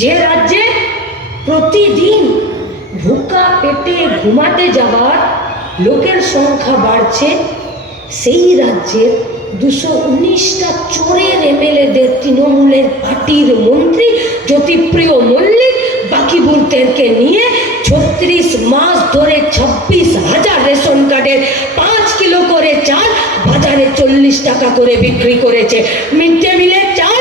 যে রাজ্যে প্রতিদিন ভুকা পেটে ঘুমাতে যাওয়ার লোকের সংখ্যা বাড়ছে, সেই রাজ্যের দুশো উনিশটা চোরের এমএলএদের তৃণমূলের পার্টির মন্ত্রী জ্যোতিপ্রিয় মল্লিক বাকিবুলদেরকে নিয়ে ছত্রিশ মাস ধরে ছাব্বিশ হাজার রেশন কার্ডের পাঁচ কিলো করে চাল বাজারে চল্লিশ টাকা করে বিক্রি করেছে। মিড ডে মিলের চাল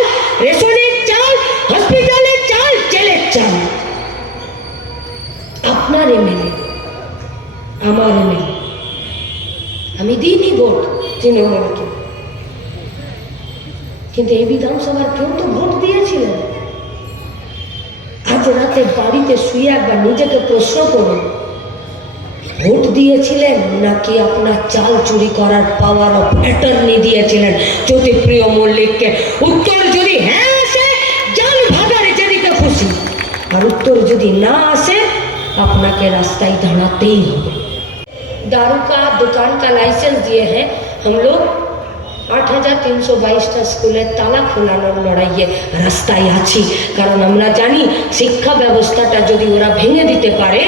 ভোট তৃণমূলকে কিন্তু এই বিধানসভার কেউ তো ভোট দিয়েছিলেন আজ রাতে বাড়িতে শুয়ে একবার নিজেকে প্রশ্ন করুন ভোট দিয়েছিলেন নাকি আপনার চাল চুরি করার পাওয়ার অফ অ্যাটর্নি দিয়েছিলেন জ্যোতিপ্রিয় মল্লিককে উত্তর যদি হ্যাঁ আসে যান ভাগারে যেদিকে খুশি আর উত্তর যদি না আসে আপনাকে রাস্তায় দাঁড়াতেই হবে दारू का दुकान का लाइसेंस दिए हैं हम लोग আট হাজার তিনশো বাইশটা স্কুলের তালা খোলানোর লড়াইয়ে রাস্তায় আছি কারণ আমরা জানি শিক্ষা ব্যবস্থাটা যদি ওরা ভেঙে দিতে পারে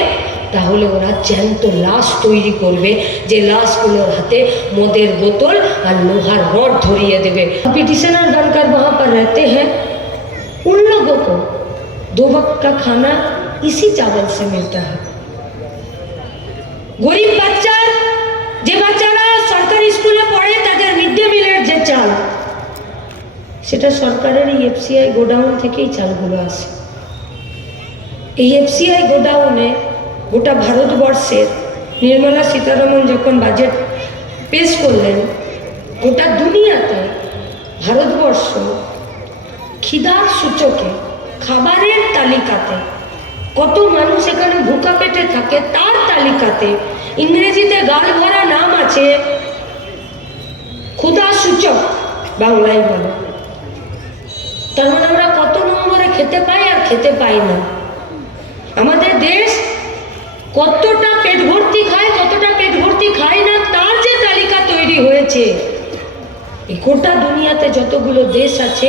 তাহলে ওরা জ্যান্ত লাশ তৈরি করবে যে লাশগুলোর হাতে মদের বোতল আর লোহার রড ধরিয়ে দেবে पिटिशनर बनकर वहाँ पर रहते हैं उन लोगों को दो वक्त का खाना इसी चावल से मिलता है গরিব বাচ্চা যে বাচ্চারা সরকারি স্কুলে পড়ে তাদের মিড ডে মিলের যে চাল। সেটা সরকারের এই এফসিআই গোডাউন থেকেই চালগুলো আসে। এই এফসিআই গোডাউনে গোটা ভারতবর্ষের নির্মলা সীতারমন যখন বাজেট পেশ করলেন, গোটা দুনিয়াতে ভারতবর্ষ খিদার সূচকে, খাবারের তালিকাতে, কত মানুষ এখানে ভুকা পেটে থাকে তার তালিকাতে ইংরেজিতে গাল ভরা নাম আছে ক্ষুধা সূচক বাংলায় বলে। তার মানে আমরা কত নম্বরে খেতে পাই আর খেতে পাই না। আমাদের দেশ কতটা পেট ভর্তি খায়, কতটা পেট ভর্তি খায় না, তার যে তালিকা তৈরি হয়েছে। এই গোটা দুনিয়াতে যতগুলো দেশ আছে,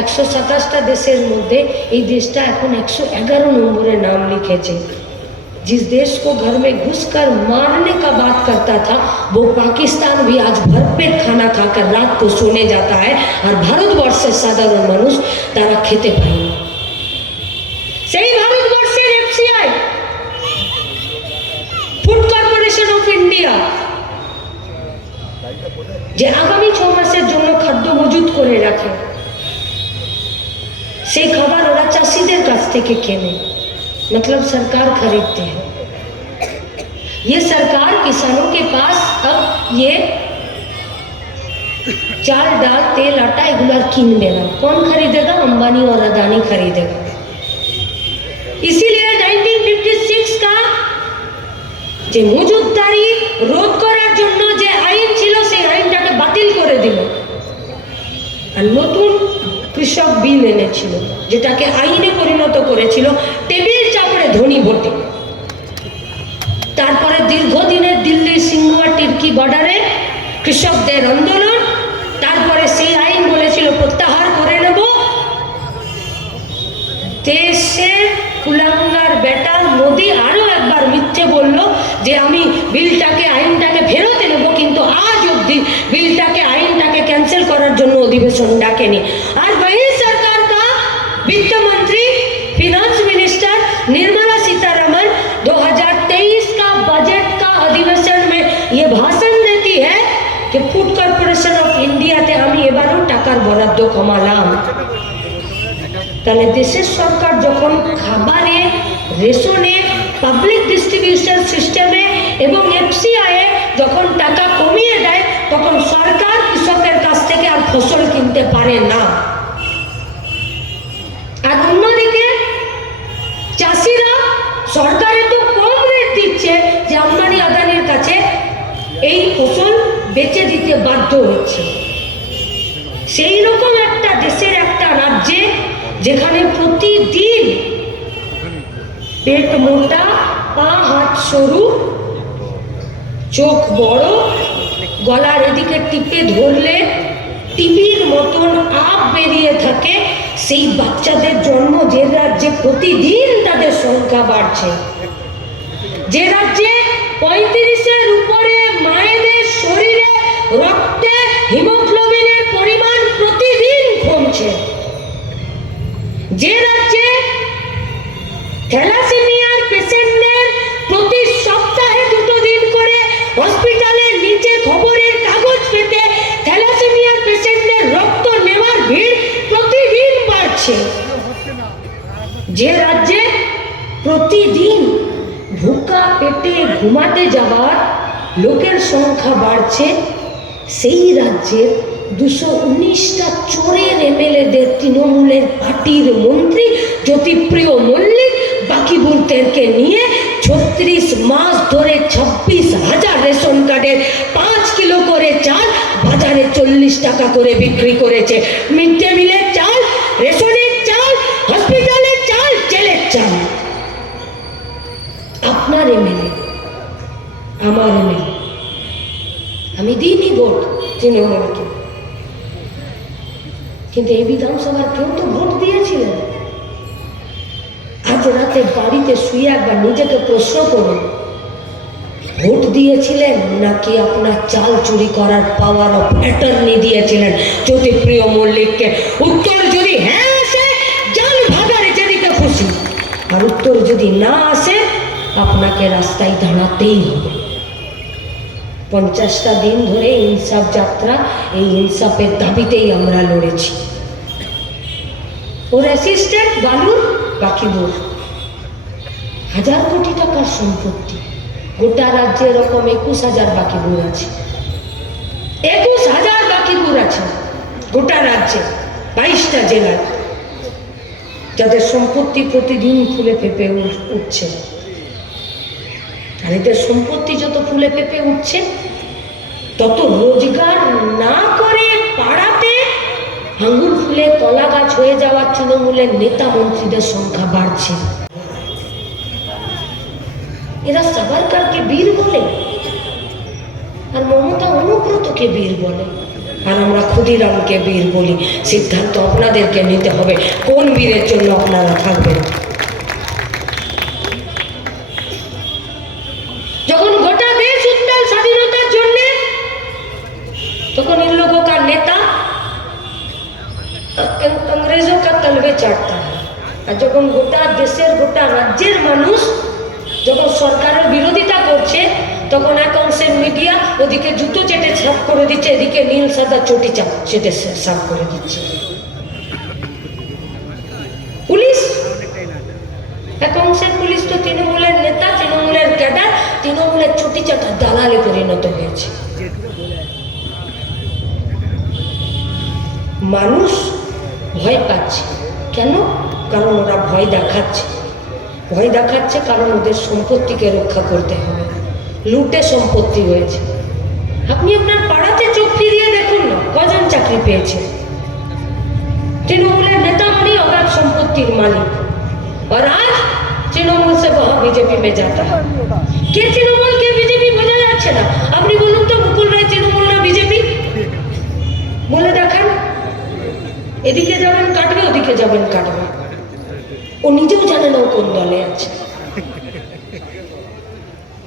একশো সাতাশটা দেশের মধ্যে এই দেশটা এখন একশো এগারো নম্বরে নাম লিখেছে। जिस देश को घर में घुसकर मारने का बात करता था वो पाकिस्तान भी आज भरपेट खाना खाकर रात को सोने जाता है और ভারতবর্ষের সাধারণ মানুষ তারা খেতে পায় না সেই ভারতবর্ষের FCI food corporation of India যে আগামী ছ মাসের জন্য খাদ্য মজুত করে রাখে সেই খাবার ওরা চাষিদের কাছ থেকে কেনে मतलब सरकार खरीदते हैं ये सरकार किसानों के पास अब ये चाल दाल तेल आटा एगुलो আর কিনবে না कौन खरीदेगा अंबानी और अदानी खरीदेगा इसीलिए 1956 का যে মজুদদারি রোধ করার জন্য যে আইন ছিল সেই আইনটাকে বাতিল করে দিল আর নতুন কৃষক বিল এনেছিল যেটাকে আইনে পরিণত করেছিল টেবিল চাপড়ে ধনী ভোটে তারপরে দীর্ঘদিনের দিল্লির সিঙ্গুয়া টির্কি বর্ডারে কৃষকদের আন্দোলন, তারপরে সেই আইন বলেছিল প্রত্যাহার করে নেব। দেশের কুলাঙ্গার বেটা মোদি আরও একবার মিথ্যে বলল যে আমি বিলটাকে, আইনটাকে ফেরত নেব কিন্তু আজ অবধি বিলটাকে, আইনটাকে ক্যান্সেল করার জন্য অধিবেশন ডাকেনি। যে ফুড কর্পোরেশন অফ ইন্ডিয়াতে আমি এবারও টাকার বরাদ্দ কমালাম। তাহলে দেশের সরকার যখন খাবারে, রেশনে পাবলিক ডিস্ট্রিবিউশন সিস্টেমে এবং এফসিআইয়ে যখন টাকা কমিয়ে দেয়, তখন সরকার কৃষকের কাছ থেকে আর ফসল কিনতে পারে না। বাধ্য হচ্ছে। সেই রকম একটা দেশের একটা রাজ্যে যেখানে প্রতিদিন পেট মোটা, পা, হাত সরু, চোখ বড়, গলার এদিকে টিপে ধরলে টিভির মতন আপ বেরিয়ে থাকে। সেই বাচ্চাদের জন্ম যে রাজ্যে প্রতিদিন তাদের সংখ্যা বাড়ছে। যে রাজ্যে পঁয়ত্রিশের উপরে রক্তে হিমোগ্লোবিনের পরিমাণ প্রতিদিন কমছে। যে রাজ্যে থ্যালাসেমিয়ার পেশেন্টদের প্রতি সপ্তাহে দুটো দিন করে হসপিটালের নিচে খবরের কাগজ পেতে থ্যালাসেমিয়ার পেশেন্টদের রক্ত নেওয়ার ভিড় প্রতিদিন বাড়ছে। যে রাজ্যে প্রতিদিন ভুকা পেটে ঘুমাতে যাওয়ার লোকের সংখ্যা বাড়ছে সেই রাজ্যের দুশো উনিশটা চোরের এমএলএদের তৃণমূলের পার্টির মন্ত্রী জ্যোতিপ্রিয় মল্লিক বাকিবুলদেরকে নিয়ে ছত্রিশ মাস ধরে ছাব্বিশ হাজার রেশন কার্ডের পাঁচ কিলো করে চাল বাজারে চল্লিশ টাকা করে বিক্রি করেছে। মিড ডে মিলের চাল, রেশনের চাল, হসপিটালের চাল, জেলের চাল। আপনার এমএলএ, আমার এমএলএ আমি দিইনি ভোট তৃণমূলকে কিন্তু এই বিধানসভার কেউ তো ভোট দিয়েছিলেন আজ রাতে বাড়িতে শুয়ে একবার নিজেকে প্রশ্ন করুন, ভোট দিয়েছিলেন নাকি আপনার চাল চুরি করার পাওয়ার অফ অ্যাটর্নি দিয়েছিলেন? জ্যোতিপ্রিয় মল্লিককে উত্তর যদি হ্যাঁ আসে যান ভাগারে যেদিকে খুশি। আর উত্তর যদি না আসে, আপনাকে রাস্তায় দাঁড়াতেই হবে। পঞ্চাশটা দিন ধরে ইনসাফ যাত্রা, এই ইনসাফের দাবিতেই আমরা লড়েছি। ওর অ্যাসিস্ট্যান্ট বালুর বাকিবুর। হাজার কোটি টাকার সম্পত্তি। গোটা রাজ্যে এরকম একুশ হাজার বাকিবুর আছে। একুশ হাজার বাকি বাকিবুর আছে গোটা রাজ্যে, বাইশটা জেলায়। যাদের সম্পত্তি প্রতিদিন ফুলে ফেপে উঠছে। এদের সম্পত্তি যত ফুলে পেঁপে উঠছে, তত রোজগার না করে পাড়াতে আঙ্গুর ফুলে, কলা গাছ হয়ে যাওয়া তৃণমূলের নেতা মন্ত্রীদের সংখ্যা বাড়ছে। এরা সাভারকারকে বীর বলে, আর মমতা অনুব্রতকে বীর বলে, আর আমরা ক্ষুদিরামকে বীর বলি। সিদ্ধান্ত আপনাদেরকে নিতে হবে। কোন বীরের জন্য আপনারা থাকবেন? ছাড়তাম আর যখন গোটা দেশের, গোটা রাজ্যের মানুষ যখন সরকারের বিরোধিতা করছে, তখন এখন মিডিয়া ওদিকে জুতো চেটে সাফ করে দিচ্ছে, এদিকে নীল, সাদা চটি চা সেটা সাফ করে দিচ্ছে। পুলিশ? পুলিশ তো তৃণমূলের নেতা, তৃণমূলের ক্যাডার, তৃণমূলের চটি চাটা দালালে পরিণত হয়েছে। মানুষ ভয় পাচ্ছে। কেন কারণ ওরা ভয় দেখাচ্ছে ভয় দেখাচ্ছে কারণ ওদের সম্পত্তিকে রক্ষা করতে হবে লুটে সম্পত্তি হয়েছে আপনি আপনার পাড়াতে চোখ ফিরিয়ে দেখুন না কজন চাকরি পেয়েছে তৃণমূলের নেতা মানে অগাধ সম্পত্তির মালিক और आज তৃণমূল से वहाँ बीजेपी में जाता है কে তৃণমূল কে বিজেপি বোঝা যাচ্ছে না আপনি বলুন তো মুকুল ওদিকে যাবেন কাটবে ও নিজেও জানে না ও কোন দলে আছে।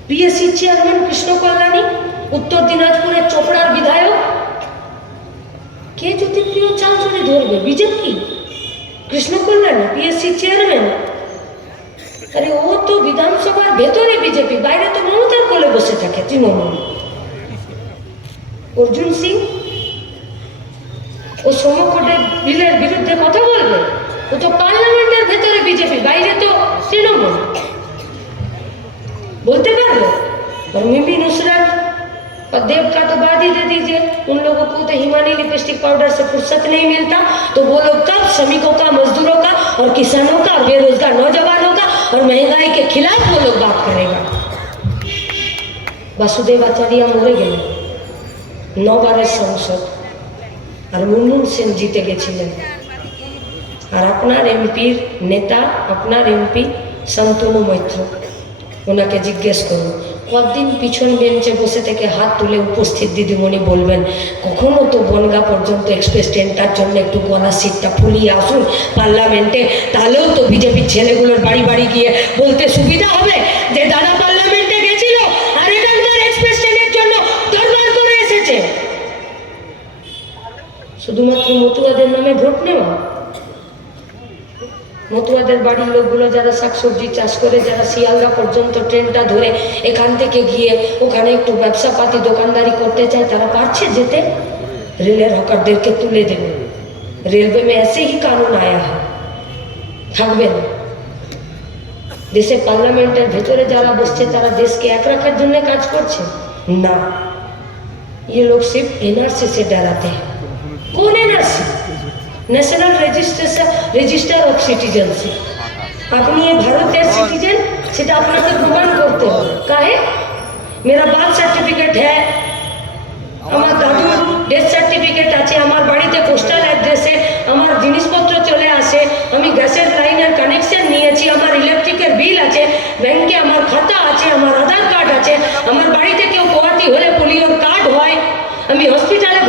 পিএসসি চেয়ারম্যান কৃষ্ণ কল্যাণী উত্তর দিনাজপুরের চোপড়ার বিধায়ক। কে জ্যোতিপ্রিয় চাল চুরি ধরবে? BJP? Krishna Kalyani PSC chairman আরে ও তো বিধানসভার ভেতরে বিজেপি বাইরে তো মমতার কোলে বসে থাকে তৃণমূল। অর্জুন সিং? ও সমকটের বিলের বিরুদ্ধে কথা বলবে ও তো পার্লামেন্টের ভেতরে বিজেপি বাইরে তো তৃণমূল बोलते पारबो और मिमी नुसरत और देव का तो बाद ही दे दीजिए उन लोगों को तो हिमानी लिपस्टिक पाउडर से फुर्सत नहीं मिलता तो वो लोग कब श्रमिकों का मजदूरों का और किसानों का और बेरोजगार नौजवानों का और महंगाई के खिलाफ वो लोग बात करेगा वासुदेव आचार्य মরে গেলেন নবারের সংসদ আর মুনমুন সেন জিতে গেছিলেন। আর আপনার এমপির নেতা, আপনার এমপি শান্তনু মৈত্র। ওনাকে জিজ্ঞেস করুন, কতদিন পিছন বেঞ্চে বসে থেকে হাত তুলে উপস্থিত দিদিমণি বলবেন, কখনো তো বনগা পর্যন্ত এক্সপ্রেস ট্রেনটার জন্য একটু গলার সিটটা ফুলিয়ে আসুন পার্লামেন্টে, তাহলেও তো বিজেপির ছেলেগুলোর বাড়ি বাড়ি গিয়ে বলতে সুবিধা হবে যে দাদা পার্লামেন্টে গেছিল আর এখানকার এক্সপ্রেস ট্রেনের জন্য দরবার করে এসেছে শুধুমাত্র মতুয়াদের নামে ভোট নেওয়া মতুয়াদের বাড়ির লোকগুলো যারা শাকসবজি চাষ করে যারা শিয়ালদা পর্যন্ত ট্রেনটা ধরে এখান থেকে গিয়ে ওখানে একটু ব্যবসা পাতি দোকানদারি করতে চায় তারা পারছে যেতে রেলের হকারদেরকে তুলে দেবে রেলওয়ে মে ऐसे ही কানুন আয়া है থাকবে না দেশের পার্লামেন্টের ভেতরে যারা বসছে তারা দেশকে এক রাখার জন্য কাজ করছে না ये लोग सिर्फ एनआरसी से डराते हैं कौन NRC National registration register of citizenship আপনি ভারতের সিটিজেন সেটা আপনাকে প্রমাণ করতে হবে। কাহে? মেরা বার্থ সার্টিফিকেট হ্যাঁ আমার দাদুর ডেথ সার্টিফিকেট আছে, আমার বাড়িতে পোস্টাল অ্যাড্রেসে আমার জিনিসপত্র চলে আসে, আমি গ্যাসের লাইনের কানেকশন নিয়েছি, আমার ইলেকট্রিকের বিল আছে ব্যাংকে আমার খাতা আছে, আমার আধার কার্ড আছে, আমার বাড়িতে কেউ পোয়াতি হলে পোলিওর কার্ড হয়, আমি হসপিটালে